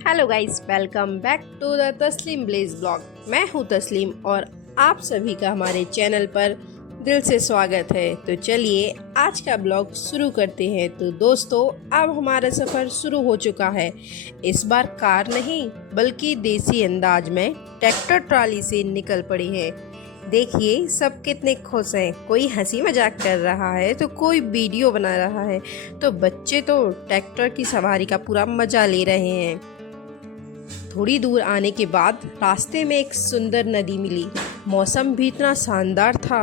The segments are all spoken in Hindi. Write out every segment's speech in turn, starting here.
Hello guys, welcome back to the Tasleem blaze blog. मैं हूं तस्लीम और आप सभी का हमारे चैनल पर दिल से स्वागत है। तो चलिए आज का ब्लॉग शुरू करते हैं। तो दोस्तों, अब हमारा सफ़र शुरू हो चुका है। इस बार कार नहीं बल्कि देसी अंदाज में ट्रैक्टर ट्रॉली से निकल पड़ी है। देखिए सब कितने खुश हैं। कोई हंसी मजाक कर रहा है तो कोई वीडियो बना रहा है, तो बच्चे तो ट्रैक्टर की सवारी का पूरा मजा ले रहे हैं। थोड़ी दूर आने के बाद रास्ते में एक सुंदर नदी मिली। मौसम भी इतना शानदार था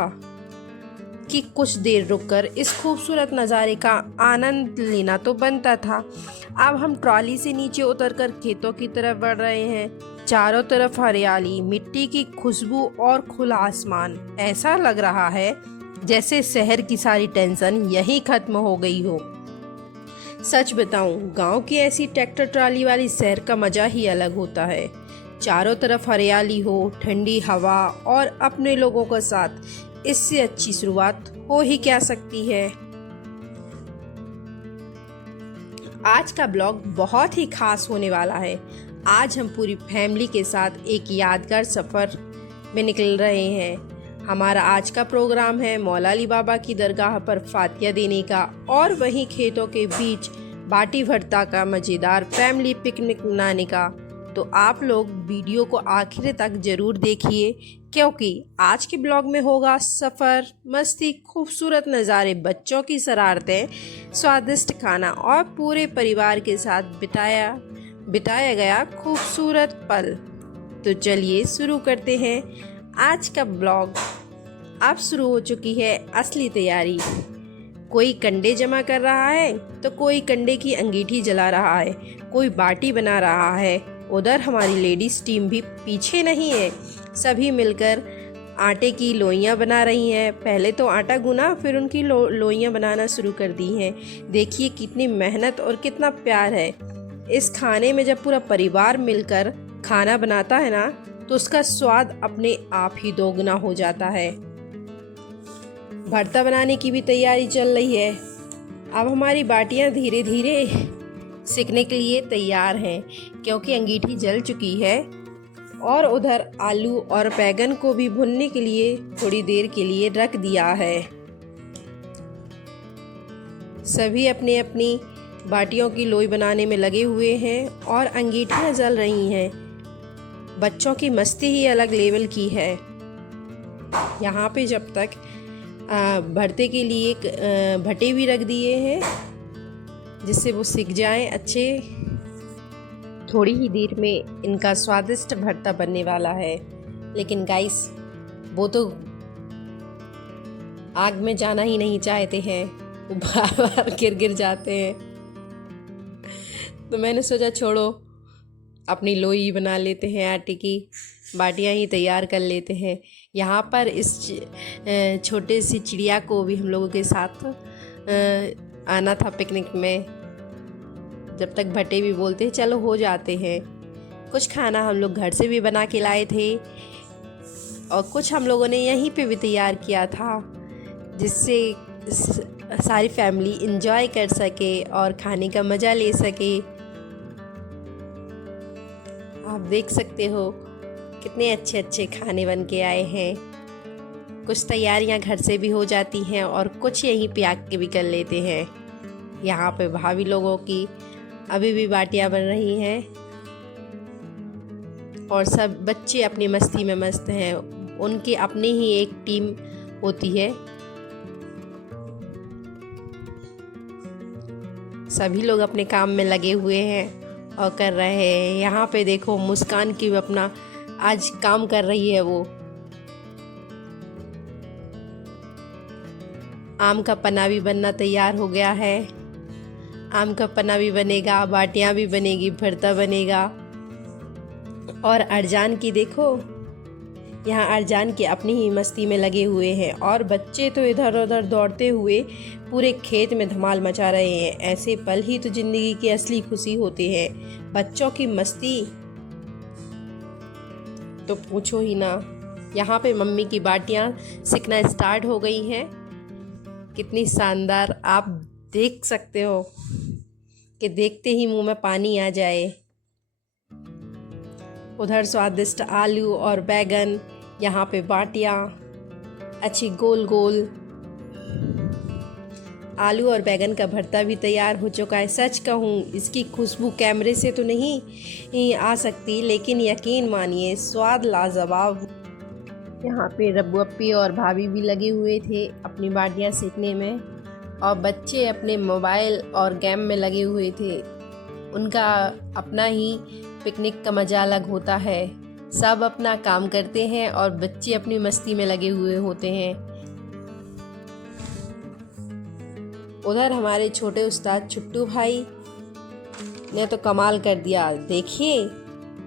कि कुछ देर रुककर इस खूबसूरत नज़ारे का आनंद लेना तो बनता था। अब हम ट्रॉली से नीचे उतरकर खेतों की तरफ बढ़ रहे हैं। चारों तरफ हरियाली, मिट्टी की खुशबू और खुला आसमान। ऐसा लग रहा है जैसे शहर की सारी टेंशन यहीं खत्म हो गई हो। सच बताऊं, गांव की ऐसी ट्रैक्टर ट्रॉली वाली सैर का मजा ही अलग होता है। चारों तरफ हरियाली हो, ठंडी हवा और अपने लोगों के साथ, इससे अच्छी शुरुआत हो ही क्या सकती है। आज का ब्लॉग बहुत ही खास होने वाला है। आज हम पूरी फैमिली के साथ एक यादगार सफ़र में निकल रहे हैं। हमारा आज का प्रोग्राम है मौला अली बाबा की दरगाह पर फातिया देने का और वहीं खेतों के बीच बाटी भरता का मज़ेदार फैमिली पिकनिक मनाने का। तो आप लोग वीडियो को आखिर तक ज़रूर देखिए, क्योंकि आज के ब्लॉग में होगा सफ़र, मस्ती, खूबसूरत नज़ारे, बच्चों की शरारतें, स्वादिष्ट खाना और पूरे परिवार के साथ बिताया गया खूबसूरत पल। तो चलिए शुरू करते हैं आज का ब्लॉग। अब शुरू हो चुकी है असली तैयारी। कोई कंडे जमा कर रहा है तो कोई कंडे की अंगीठी जला रहा है, कोई बाटी बना रहा है। उधर हमारी लेडीज़ टीम भी पीछे नहीं है। सभी मिलकर आटे की लोइयाँ बना रही हैं। पहले तो आटा गूना, फिर उनकी लोइयाँ बनाना शुरू कर दी हैं। देखिए कितनी मेहनत और कितना प्यार है इस खाने में। जब पूरा परिवार मिलकर खाना बनाता है ना, तो उसका स्वाद अपने आप ही दोगुना हो जाता है। भरता बनाने की भी तैयारी चल रही है। अब हमारी बाटियां धीरे धीरे सिकने के लिए तैयार हैं, क्योंकि अंगीठी जल चुकी है। और उधर आलू और बैगन को भी भुनने के लिए थोड़ी देर के लिए रख दिया है। सभी अपने अपनी बाटियों की लोई बनाने में लगे हुए हैं और अंगीठियां जल रही हैं। बच्चों की मस्ती ही अलग लेवल की है। यहाँ पे जब तक भरते के लिए भटे भी रख दिए हैं, जिससे वो सिक जाएं अच्छे। थोड़ी ही देर में इनका स्वादिष्ट भरता बनने वाला है। लेकिन गाइस, वो तो आग में जाना ही नहीं चाहते हैं, वो बार बार गिर जाते हैं। तो मैंने सोचा छोड़ो, अपनी लोई बना लेते हैं, आटे की बाटियां ही तैयार कर लेते हैं। यहाँ पर इस छोटे सी चिड़िया को भी हम लोगों के साथ आना था पिकनिक में। जब तक भट्टे भी बोलते हैं चलो हो जाते हैं। कुछ खाना हम लोग घर से भी बना के लाए थे और कुछ हम लोगों ने यहीं पे भी तैयार किया था, जिससे सारी फैमिली एंजॉय कर सके और खाने का मज़ा ले सके। आप देख सकते हो कितने अच्छे अच्छे खाने बन के आए हैं। कुछ तैयारियां घर से भी हो जाती हैं और कुछ यहीं पे आके भी कर लेते हैं। यहाँ पे भाभी लोगों की अभी भी बाटियां बन रही हैं और सब बच्चे अपनी मस्ती में मस्त हैं। उनकी अपनी ही एक टीम होती है। सभी लोग अपने काम में लगे हुए हैं और कर रहे हैं। यहाँ पे देखो मुस्कान की भी अपना आज काम कर रही है। वो आम का पन्ना भी बनना तैयार हो गया है। आम का पन्ना भी बनेगा, बाटियां भी बनेगी, भरता बनेगा। और अरजान की देखो, यहाँ अरजान की अपनी ही मस्ती में लगे हुए हैं और बच्चे तो इधर उधर दौड़ते हुए पूरे खेत में धमाल मचा रहे हैं। ऐसे पल ही तो जिंदगी की असली खुशी होती है। बच्चों की मस्ती तो पूछो ही ना। यहाँ पे मम्मी की बाटियां सिकना स्टार्ट हो गई हैं। कितनी शानदार, आप देख सकते हो कि देखते ही मुंह में पानी आ जाए। उधर स्वादिष्ट आलू और बैगन, यहाँ पे बाटियाँ अच्छी गोल गोल। आलू और बैगन का भरता भी तैयार हो चुका है। सच कहूँ इसकी खुशबू कैमरे से तो नहीं आ सकती, लेकिन यकीन मानिए स्वाद लाजवाब। यहाँ पे रब्बू अप्पी और भाभी भी लगे हुए थे अपनी बाटियाँ सेकने में, और बच्चे अपने मोबाइल और गेम में लगे हुए थे। उनका अपना ही पिकनिक का मज़ा अलग होता है। सब अपना काम करते हैं और बच्चे अपनी मस्ती में लगे हुए होते हैं। उधर हमारे छोटे उस्ताद छुट्टू भाई ने तो कमाल कर दिया। देखिए,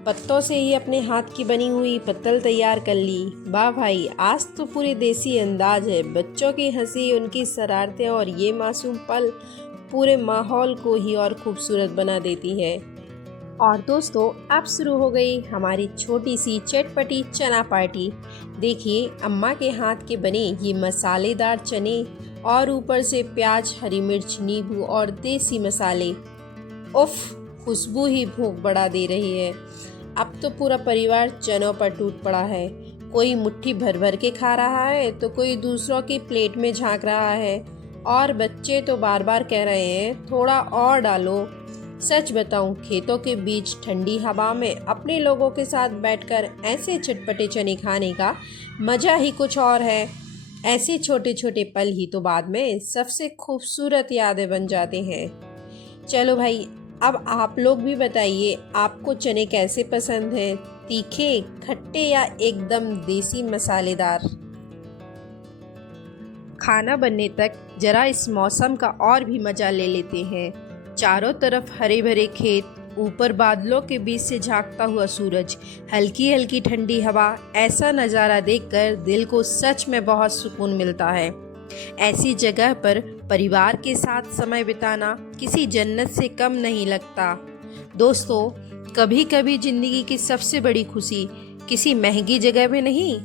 पत्तों से ही अपने हाथ की बनी हुई पत्तल तैयार कर ली। वाह भाई, आज तो पूरे देसी अंदाज है। बच्चों की हंसी, उनकी शरारतें और ये मासूम पल पूरे माहौल को ही और खूबसूरत बना देती है। और दोस्तों, अब शुरू हो गई हमारी छोटी सी चटपटी चना पार्टी। देखिए, अम्मा के हाथ के बने ये मसालेदार चने और ऊपर से प्याज, हरी मिर्च, नींबू और देसी मसाले। उफ, खुशबू ही भूख बढ़ा दे रही है। अब तो पूरा परिवार चनों पर टूट पड़ा है। कोई मुट्ठी भर भर के खा रहा है तो कोई दूसरों की प्लेट में झांक रहा है, और बच्चे तो बार बार कह रहे हैं थोड़ा और डालो। सच बताऊं, खेतों के बीच ठंडी हवा में अपने लोगों के साथ बैठकर ऐसे चटपटे चने खाने का मज़ा ही कुछ और है। ऐसे छोटे छोटे पल ही तो बाद में सबसे खूबसूरत यादें बन जाते हैं। चलो भाई, अब आप लोग भी बताइए, आपको चने कैसे पसंद हैं? तीखे, खट्टे या एकदम देसी मसालेदार? खाना बनने तक जरा इस मौसम का और भी मज़ा ले लेते हैं। चारों तरफ हरे भरे खेत, ऊपर बादलों के बीच से झांकता हुआ सूरज, हल्की हल्की ठंडी हवा। ऐसा नज़ारा देखकर दिल को सच में बहुत सुकून मिलता है। ऐसी जगह पर परिवार के साथ समय बिताना किसी जन्नत से कम नहीं लगता। दोस्तों, कभी कभी ज़िंदगी की सबसे बड़ी खुशी किसी महंगी जगह में नहीं,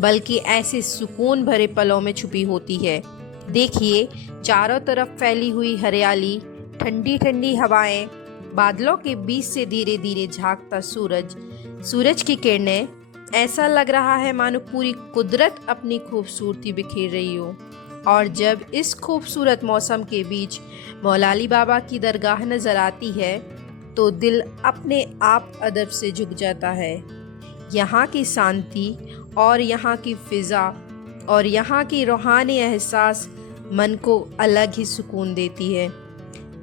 बल्कि ऐसे सुकून भरे पलों में छुपी होती है। देखिए, चारों तरफ फैली हुई हरियाली, ठंडी ठंडी हवाएं, बादलों के बीच से धीरे धीरे झांकता सूरज की किरणें। ऐसा लग रहा है मानो पूरी कुदरत अपनी खूबसूरती बिखेर रही हो। और जब इस खूबसूरत मौसम के बीच मौलाली बाबा की दरगाह नजर आती है तो दिल अपने आप अदब से झुक जाता है। यहाँ की शांति और यहाँ की फिज़ा और यहाँ की रूहानी एहसास मन को अलग ही सुकून देती है।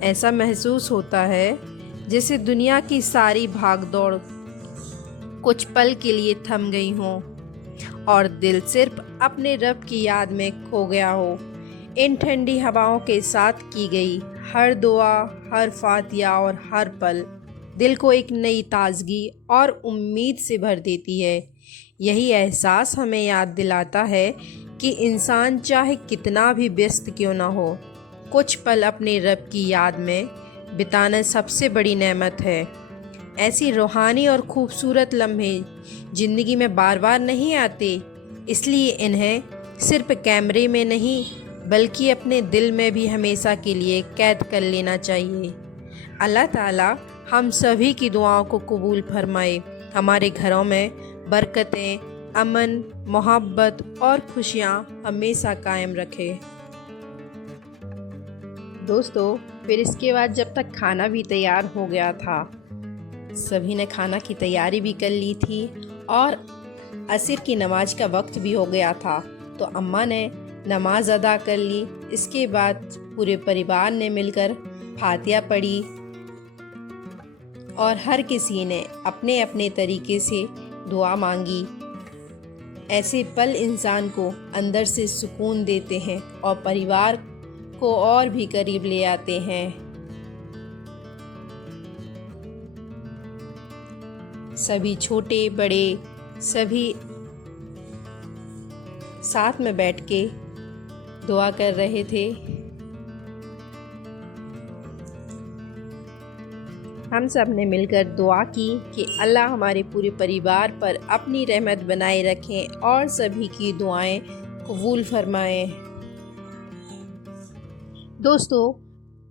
ऐसा महसूस होता है जैसे दुनिया की सारी भागदौड़ कुछ पल के लिए थम गई हो और दिल सिर्फ अपने रब की याद में खो गया हो। इन ठंडी हवाओं के साथ की गई हर दुआ, हर फातिया और हर पल दिल को एक नई ताजगी और उम्मीद से भर देती है। यही एहसास हमें याद दिलाता है कि इंसान चाहे कितना भी व्यस्त क्यों ना हो, कुछ पल अपने रब की याद में बिताना सबसे बड़ी नेमत है। ऐसी रूहानी और खूबसूरत लम्हे ज़िंदगी में बार बार नहीं आते, इसलिए इन्हें सिर्फ कैमरे में नहीं बल्कि अपने दिल में भी हमेशा के लिए कैद कर लेना चाहिए। अल्लाह ताला हम सभी की दुआओं को कबूल फरमाए, हमारे घरों में बरकतें, अमन, मोहब्बत और खुशियाँ हमेशा कायम रखे। दोस्तों, फिर इसके बाद जब तक खाना भी तैयार हो गया था, सभी ने खाना की तैयारी भी कर ली थी और असर की नमाज का वक्त भी हो गया था, तो अम्मा ने नमाज अदा कर ली। इसके बाद पूरे परिवार ने मिलकर फातिहा पढ़ी और हर किसी ने अपने अपने तरीके से दुआ मांगी। ऐसे पल इंसान को अंदर से सुकून देते हैं और परिवार को और भी करीब ले आते हैं। सभी छोटे बड़े सभी साथ में बैठ के दुआ कर रहे थे। हम सब ने मिलकर दुआ की कि अल्लाह हमारे पूरे परिवार पर अपनी रहमत बनाए रखें और सभी की दुआएं कबूल फरमाएं। दोस्तों,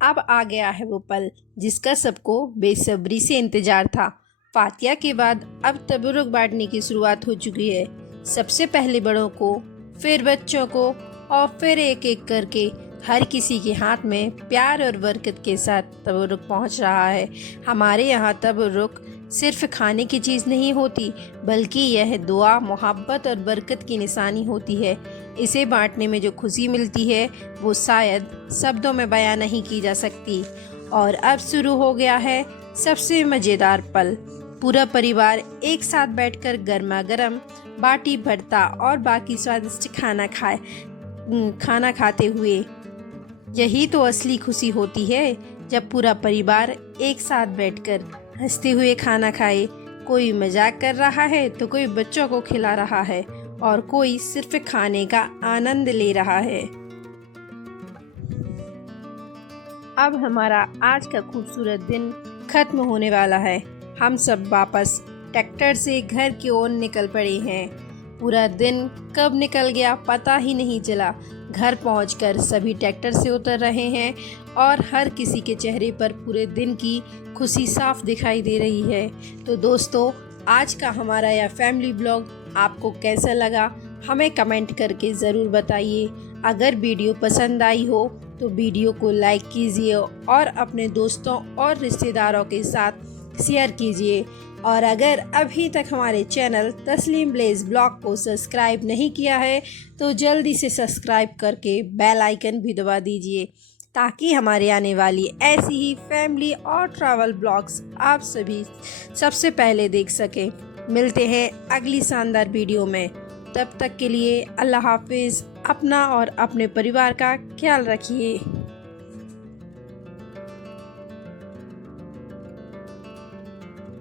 अब आ गया है वो पल जिसका सबको बेसब्री से इंतज़ार था। फातिया के बाद अब तबरुक बांटने की शुरुआत हो चुकी है। सबसे पहले बड़ों को, फिर बच्चों को और फिर एक एक करके हर किसी के हाथ में प्यार और बरकत के साथ तबरुक पहुंच रहा है। हमारे यहाँ तबरुक सिर्फ खाने की चीज़ नहीं होती, बल्कि यह दुआ, मोहब्बत और बरकत की निशानी होती है। इसे बांटने में जो खुशी मिलती है वो शायद शब्दों में बयां नहीं की जा सकती। और अब शुरू हो गया है सबसे मज़ेदार पल। पूरा परिवार एक साथ बैठकर गर्मा गर्म बाटी भरता और बाकी स्वादिष्ट खाना खाते हुए। यही तो असली खुशी होती है, जब पूरा परिवार एक साथ बैठकर हंसते हुए खाना खाए। कोई मजाक कर रहा है तो कोई बच्चों को खिला रहा है और कोई सिर्फ खाने का आनंद ले रहा है। अब हमारा आज का खूबसूरत दिन खत्म होने वाला है। हम सब वापस ट्रैक्टर से घर की ओर निकल पड़े हैं। पूरा दिन कब निकल गया पता ही नहीं चला। घर पहुंचकर सभी ट्रैक्टर से उतर रहे हैं और हर किसी के चेहरे पर पूरे दिन की खुशी साफ दिखाई दे रही है। तो दोस्तों, आज का हमारा यह फैमिली ब्लॉग आपको कैसा लगा हमें कमेंट करके ज़रूर बताइए। अगर वीडियो पसंद आई हो तो वीडियो को लाइक कीजिए और अपने दोस्तों और रिश्तेदारों के साथ शेयर कीजिए। और अगर अभी तक हमारे चैनल तस्लीम ब्लेज ब्लॉग को सब्सक्राइब नहीं किया है तो जल्दी से सब्सक्राइब करके बेल आइकन भी दबा दीजिए, ताकि हमारे आने वाली ऐसी ही फैमिली और ट्रैवल ब्लॉग्स आप सभी सबसे पहले देख सकें। मिलते हैं अगली शानदार वीडियो में। तब तक के लिए अल्लाह हाफिज़। अपना और अपने परिवार का ख्याल रखिए।